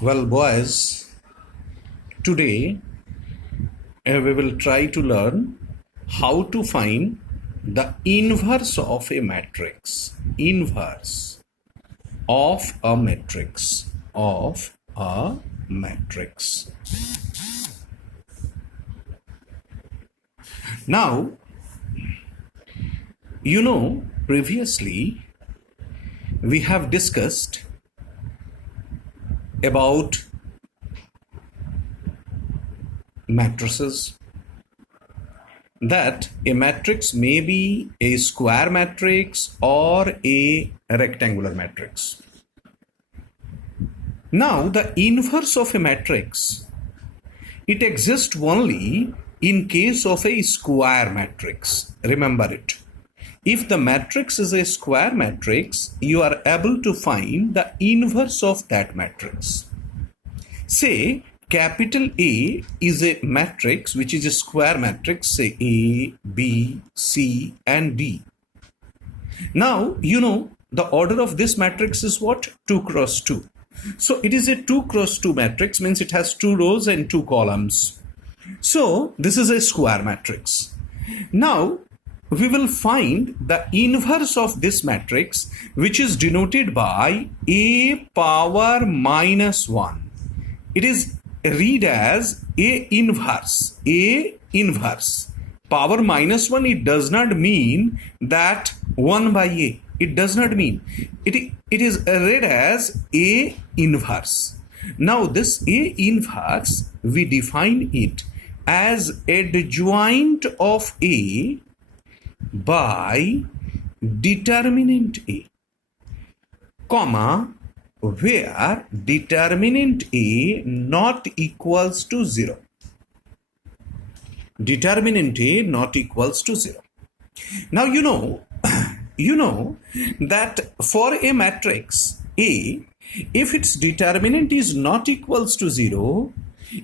Well, boys, today we will try to learn how to find the inverse of a matrix. Inverse of a matrix. Of a matrix. Now, previously we have discussed about matrices, that a matrix may be a square matrix or a rectangular matrix. Now, the inverse of a matrix, it exists only in case of a square matrix. Remember it. If the matrix is a square matrix, you are able to find the inverse of that matrix. Say, capital A is a matrix which is a square matrix, say A, B, C, and D. Now, the order of this matrix is what? 2 cross 2. So, it is a 2 cross 2 matrix, means it has 2 rows and 2 columns. So, this is a square matrix. Now, we will find the inverse of this matrix, which is denoted by A power minus 1. It is read as A inverse. A inverse. Power minus 1, it does not mean that 1 by A. It does not mean. It is read as A inverse. Now, this A inverse, we define it as adjoint of A by determinant A, comma, where determinant A not equals to 0. Determinant A not equals to 0. Now, you know that for a matrix A, if its determinant is not equals to 0,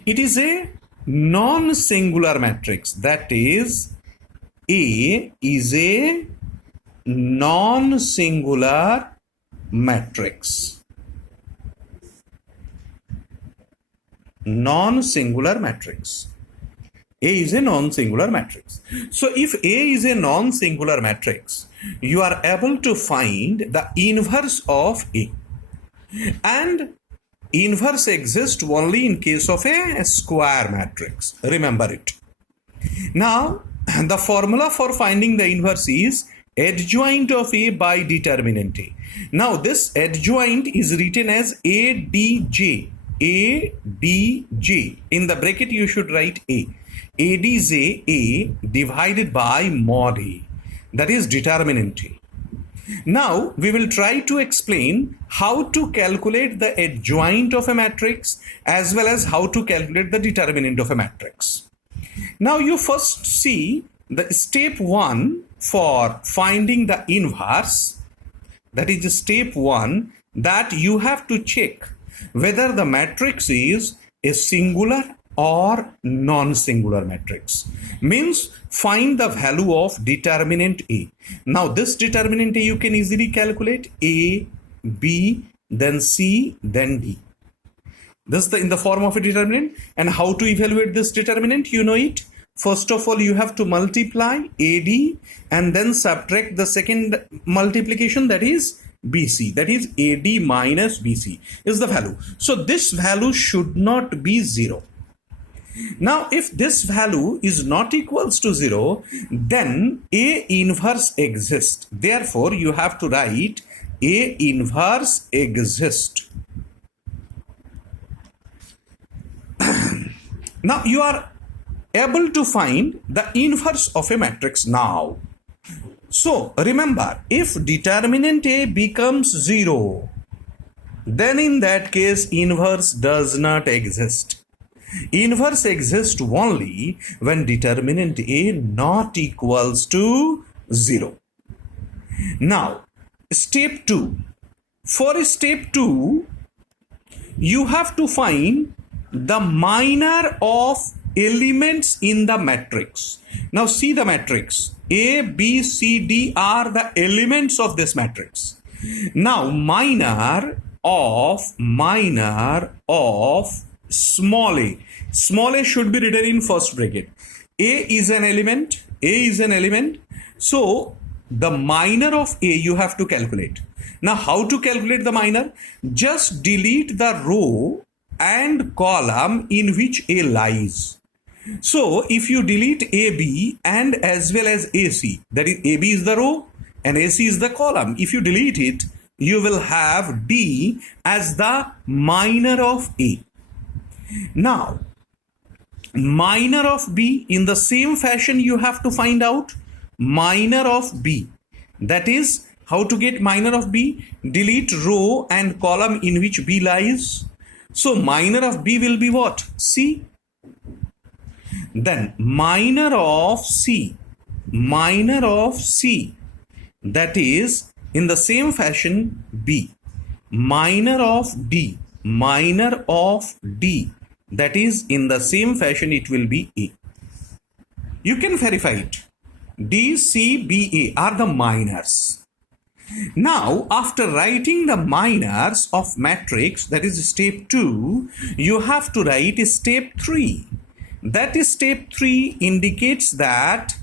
it is a non-singular matrix. That is, A is a non-singular matrix. Non-singular matrix. A is a non-singular matrix. So, if A is a non-singular matrix, you are able to find the inverse of A. And inverse exists only in case of a square matrix. Remember it. Now, the formula for finding the inverse is adjoint of A by determinant A. Now, this adjoint is written as ADJ. ADJ. In the bracket, you should write A. ADJ A divided by mod A. That is determinant A. Now, we will try to explain how to calculate the adjoint of a matrix as well as how to calculate the determinant of a matrix. Now, you first see the step 1 for finding the inverse. That is step 1, that you have to check whether the matrix is a singular or non-singular matrix. Means find the value of determinant A. Now, this determinant A you can easily calculate. A, B, then C, then D. This is in the form of a determinant. And how to evaluate this determinant? You know it. First of all, you have to multiply AD and then subtract the second multiplication, that is BC. That is AD minus BC is the value. So, this value should not be 0. Now, if this value is not equals to 0, then A inverse exists. Therefore, you have to write A inverse exists. Now, you are able to find the inverse of a matrix now. So, remember, if determinant A becomes 0, then in that case, inverse does not exist. Inverse exists only when determinant A not equals to 0. Now, step 2. For step 2, you have to find the minor of elements in the matrix. Now, see the matrix. A, B, C, D are the elements of this matrix. Now, minor of minor of small a. Small a should be written in first bracket. A is an element. A is an element. So the minor of a you have to calculate. Now how to calculate the minor? Just delete the row and column in which a lies. So if you delete AB and as well as AC, that is AB is the row and AC is the column. If you delete it, you will have D as the minor of A. Now, minor of B, in the same fashion you have to find out minor of B. That is, how to get minor of B? Delete row and column in which B lies. So minor of B will be what? C. Then minor of C, that is in the same fashion B. Minor of D, that is in the same fashion it will be A. You can verify it. D, C, B, A are the minors. Now, after writing the minors of matrix, that is step 2, you have to write step 3. That is step 3 indicates that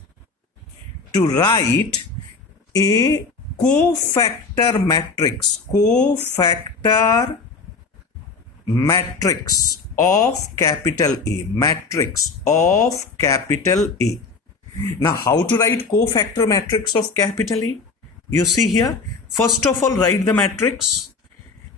to write a cofactor matrix of capital A, Now, how to write cofactor matrix of capital A? You see here, first of all, write the matrix,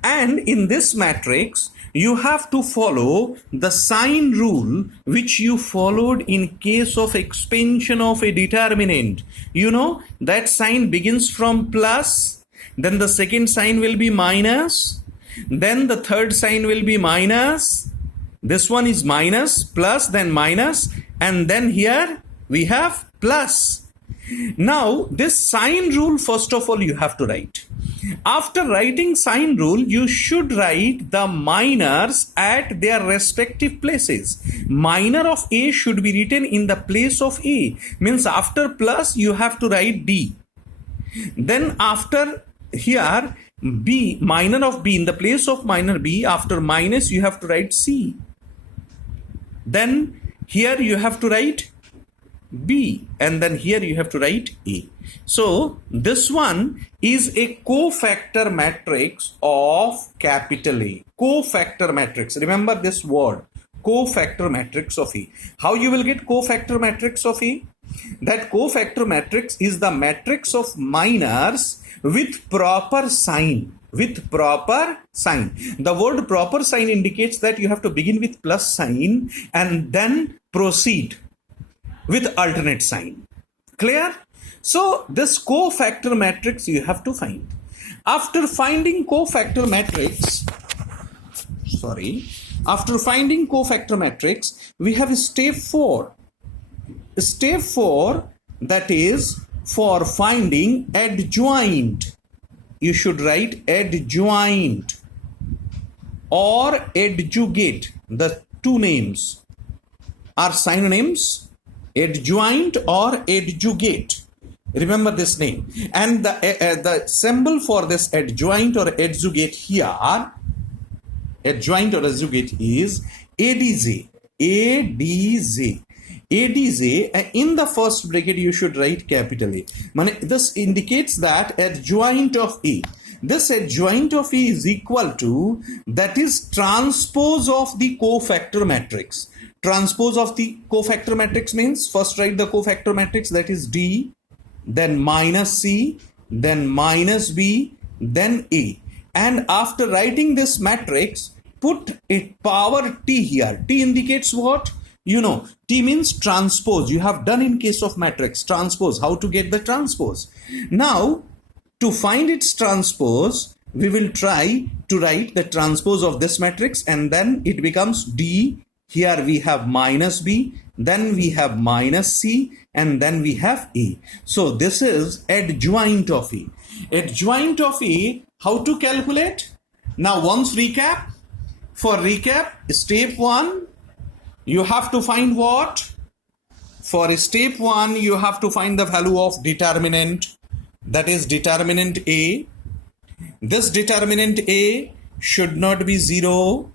and in this matrix, you have to follow the sign rule which you followed in case of expansion of a determinant. You know, that sign begins from plus, then the second sign will be minus, then the third sign will be minus, this one is minus, plus, then minus, and then here we have plus. Now, this sign rule, first of all, you have to write. After writing sign rule, you should write the minors at their respective places. Minor of A should be written in the place of A. Means after plus, you have to write D. Then after here, B, minor of B, in the place of minor B, after minus, you have to write C. Then here you have to write B, and then here you have to write A. So this one is a cofactor matrix of capital A. Cofactor matrix. Remember this word, cofactor matrix of A. How you will get cofactor matrix of A? That cofactor matrix is the matrix of minors with proper sign. The word proper sign indicates that you have to begin with plus sign and then proceed with alternate sign. Clear? So this cofactor matrix you have to find. After finding cofactor matrix, we have step 4. Step 4, that is for finding adjoint. You should write adjoint or adjugate. The two names are synonyms. Adjoint or adjugate. Remember this name. And the symbol for this adjoint or adjugate here, is ADJ. In the first bracket you should write capital A. This indicates that adjoint of A. This adjoint of A is equal to, that is transpose of the cofactor matrix. Transpose of the cofactor matrix means first write the cofactor matrix, that is D, then minus C, then minus B, then A. And after writing this matrix, put a power T here. T indicates what? You know, T means transpose. You have done in case of matrix, transpose. How to get the transpose? Now, to find its transpose, we will try to write the transpose of this matrix, and then it becomes D. Here we have minus B, then we have minus C, and then we have A. So this is adjoint of A. Adjoint of A, how to calculate? Now once recap. For recap, step 1, you have to find what? For step 1, you have to find the value of determinant, that is determinant A. This determinant A should not be 0.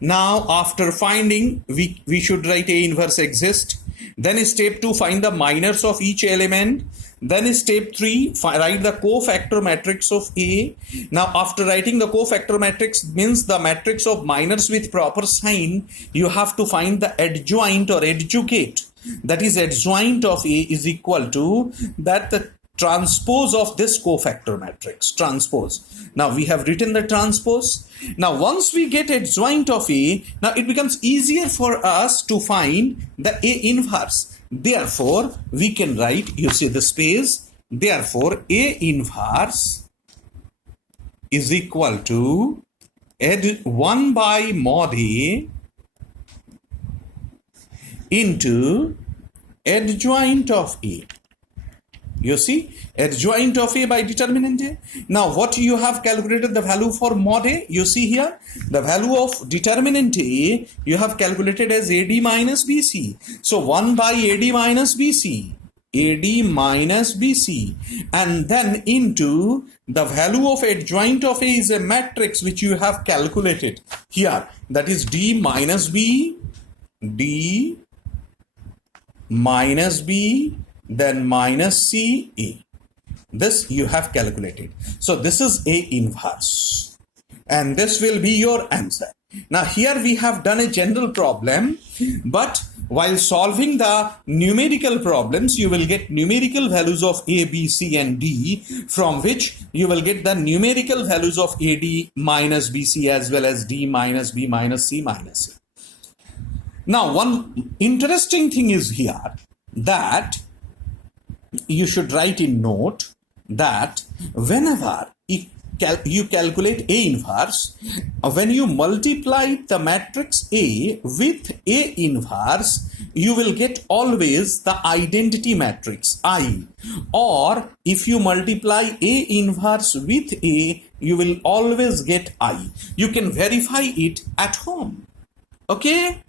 Now after finding, we should write A inverse exist. Then step 2, find the minors of each element. Then step 3, write the cofactor matrix of A. Now after writing the cofactor matrix, means the matrix of minors with proper sign, you have to find the adjoint or adjugate. That is, adjoint of A is equal to that the transpose of this cofactor matrix, transpose. Now we have written the transpose. Now once we get adjoint of A, now it becomes easier for us to find the A inverse. Therefore we can write, you see the space, therefore A inverse is equal to 1 by mod A into adjoint of A. You see, adjoint of A by determinant A. Now what you have calculated the value for mod A, you see here, the value of determinant A, you have calculated as AD minus BC. So 1 by AD minus BC, AD minus BC, and then into the value of adjoint of A is a matrix which you have calculated here, that is D minus B, D minus B, then minus C, A. This you have calculated. So this is A inverse. And this will be your answer. Now here we have done a general problem, but while solving the numerical problems, you will get numerical values of A, B, C and D, from which you will get the numerical values of AD minus BC as well as D minus B minus C minus A. Now one interesting thing is here that you should write in note that whenever you calculate A inverse, when you multiply the matrix A with A inverse, you will get always the identity matrix I, or if you multiply A inverse with A, you will always get I. You can verify it at home. Okay.